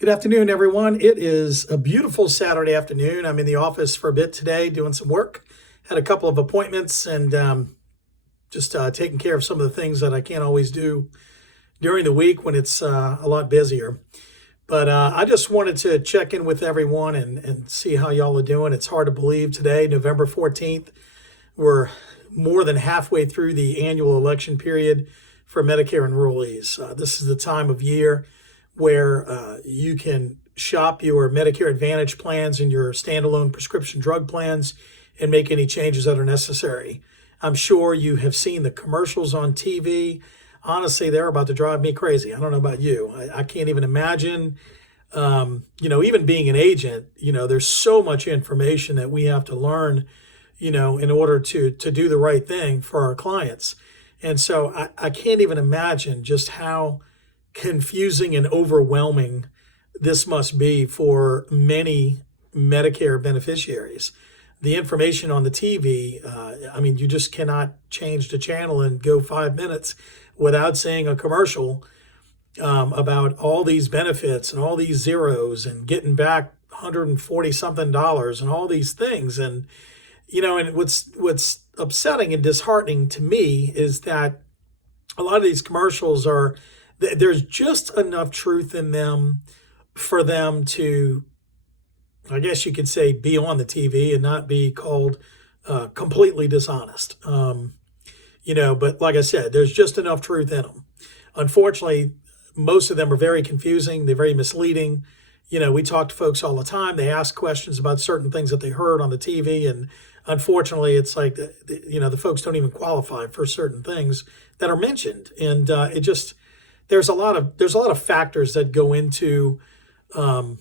Good afternoon, everyone. It is a beautiful Saturday afternoon. I'm in the office for a bit today doing some work. Had a couple of appointments and just taking care of some of the things that I can't always do during the week when it's a lot busier. But I just wanted to check in with everyone and see how y'all are doing. It's hard to believe today, November 14th. We're more than halfway through the annual election period for Medicare enrollees. This is the time of year where you can shop your Medicare Advantage plans and your standalone prescription drug plans and make any changes that are necessary. I'm sure you have seen the commercials on TV. Honestly, they're about to drive me crazy. I don't know about you. I can't even imagine, even being an agent, there's so much information that we have to learn, in order to do the right thing for our clients. And so I can't even imagine just how confusing and overwhelming this must be for many Medicare beneficiaries. The information on the TV, you just cannot change the channel and go 5 minutes without seeing a commercial about all these benefits and all these zeros and getting back 140 something dollars and all these things. And what's upsetting and disheartening to me is that a lot of these commercials there's just enough truth in them for them to, I guess you could say, be on the TV and not be called completely dishonest. But like I said, there's just enough truth in them. Unfortunately, most of them are very confusing. They're very misleading. We talk to folks all the time. They ask questions about certain things that they heard on the TV. And unfortunately, it's like, the folks don't even qualify for certain things that are mentioned. And there's a lot of factors that go into, the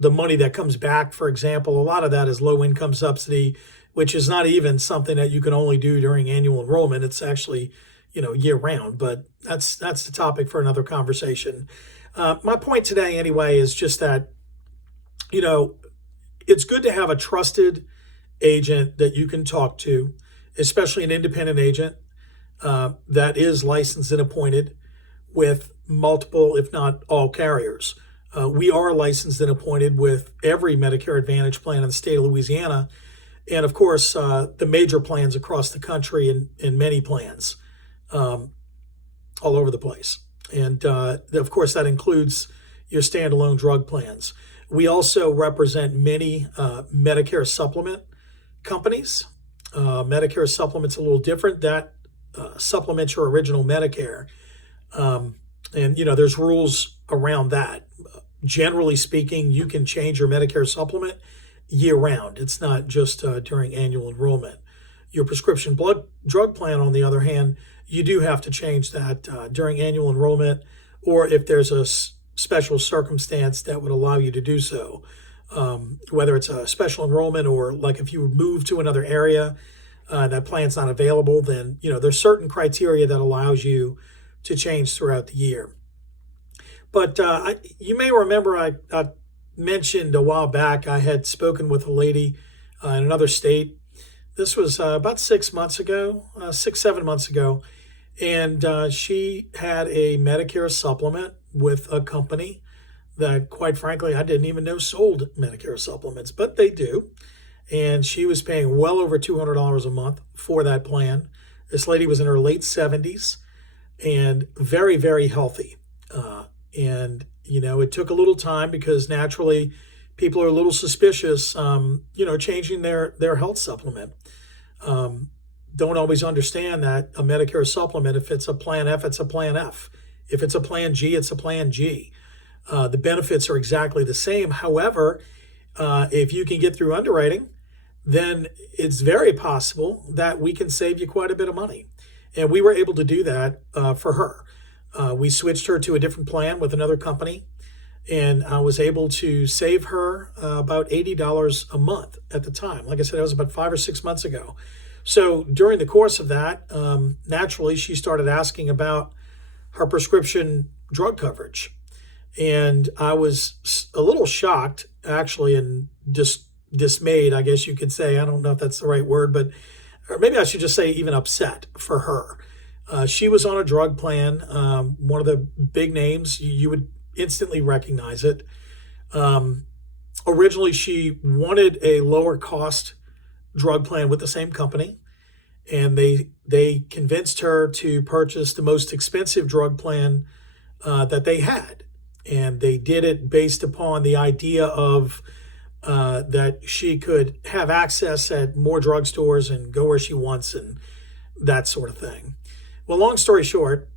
money that comes back. For example, a lot of that is low income subsidy, which is not even something that you can only do during annual enrollment. It's actually, year round, but that's the topic for another conversation. My point today anyway is just that, it's good to have a trusted agent that you can talk to, especially an independent agent that is licensed and appointed with multiple, if not all, carriers. We are licensed and appointed with every Medicare Advantage plan in the state of Louisiana, and of course, the major plans across the country and many plans all over the place. And of course, that includes your standalone drug plans. We also represent many Medicare supplement companies. Medicare supplement's a little different. That supplements your original Medicare. And there's rules around that. Generally speaking, you can change your Medicare supplement year round. It's not just during annual enrollment. Your prescription drug plan, on the other hand, you do have to change that during annual enrollment, or if there's a special circumstance that would allow you to do so. Whether it's a special enrollment or like if you move to another area, that plan's not available, then there's certain criteria that allows you to change throughout the year. But you may remember I mentioned a while back I had spoken with a lady in another state. This was about 7 months ago, and she had a Medicare supplement with a company that, quite frankly, I didn't even know sold Medicare supplements, but they do. And she was paying well over $200 a month for that plan. This lady was in her late 70s and very, very healthy. It took a little time because naturally people are a little suspicious, changing their health supplement. Don't always understand that a Medicare supplement, if it's a plan F, it's a plan F. If it's a plan G, it's a plan G. The benefits are exactly the same. However, if you can get through underwriting, then it's very possible that we can save you quite a bit of money. And we were able to do that for her. We switched her to a different plan with another company, and I was able to save her about $80 a month at the time. Like I said, that was about 5 or 6 months ago. So during the course of that, naturally, she started asking about her prescription drug coverage. And I was a little shocked, actually, and just dismayed, I guess you could say. I don't know if that's the right word, but or maybe I should just say even upset for her. She was on a drug plan, one of the big names. You would instantly recognize it. Originally, she wanted a lower cost drug plan with the same company, and they convinced her to purchase the most expensive drug plan that they had, and they did it based upon the idea of that she could have access at more drugstores and go where she wants and that sort of thing. Well, long story short,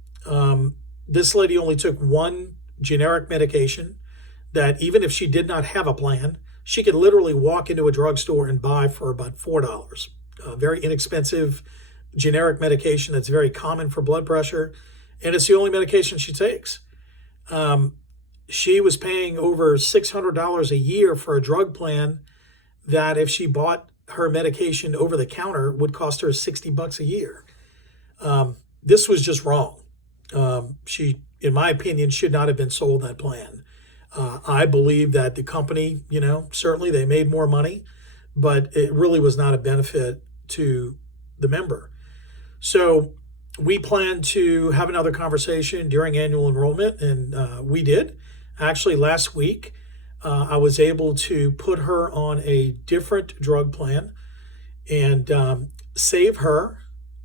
this lady only took one generic medication that even if she did not have a plan, she could literally walk into a drugstore and buy for about $4. Very inexpensive generic medication that's very common for blood pressure, and it's the only medication she takes. She was paying over $600 a year for a drug plan that if she bought her medication over the counter would cost her $60 a year. This was just wrong. She, in my opinion, should not have been sold that plan. I believe that the company, certainly they made more money, but it really was not a benefit to the member. So we plan to have another conversation during annual enrollment, and we did. Actually, last week, I was able to put her on a different drug plan and save her.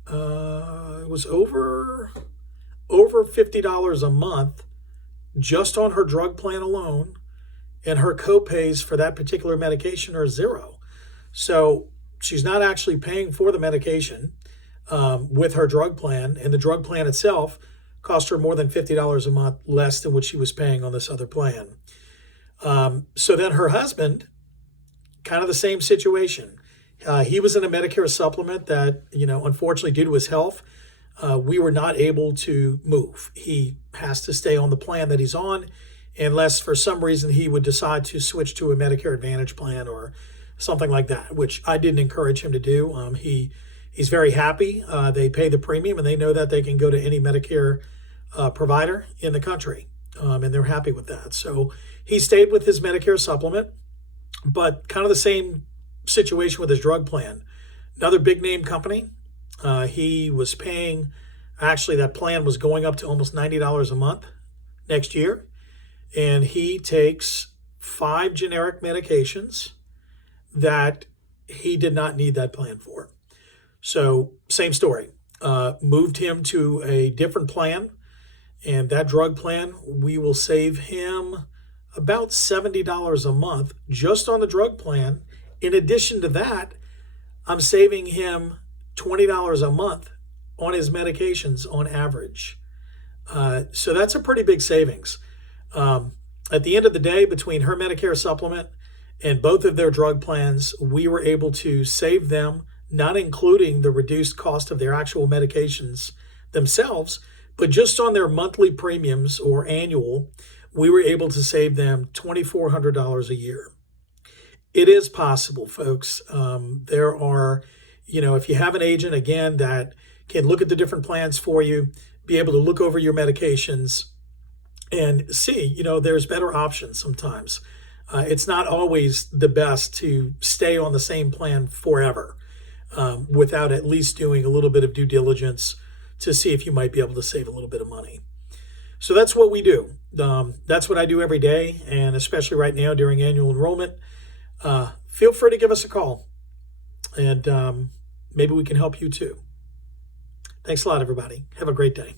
It was over $50 a month just on her drug plan alone, and her co-pays for that particular medication are $0. So she's not actually paying for the medication with her drug plan, and the drug plan itself cost her more than $50 a month less than what she was paying on this other plan. So then her husband, kind of the same situation. He was in a Medicare supplement that, unfortunately, due to his health, we were not able to move. He has to stay on the plan that he's on, unless for some reason he would decide to switch to a Medicare Advantage plan or something like that, which I didn't encourage him to do. He's very happy. They pay the premium, and they know that they can go to any Medicare provider in the country, and they're happy with that. So he stayed with his Medicare supplement, but kind of the same situation with his drug plan. Another big name company. He was paying, actually that plan was going up to almost $90 a month next year. And he takes 5 generic medications that he did not need that plan for. So same story, moved him to a different plan. And that drug plan, we will save him about $70 a month just on the drug plan. In addition to that, I'm saving him $20 a month on his medications on average. So that's a pretty big savings. At the end of the day, between her Medicare supplement and both of their drug plans, we were able to save them, not including the reduced cost of their actual medications themselves, but just on their monthly premiums or annual, we were able to save them $2,400 a year. It is possible, folks. There are, if you have an agent, again, that can look at the different plans for you, be able to look over your medications and see, there's better options sometimes. It's not always the best to stay on the same plan forever without at least doing a little bit of due diligence to see if you might be able to save a little bit of money. So that's what we do. That's what I do every day, and especially right now during annual enrollment. Feel free to give us a call, and maybe we can help you too. Thanks a lot, everybody. Have a great day.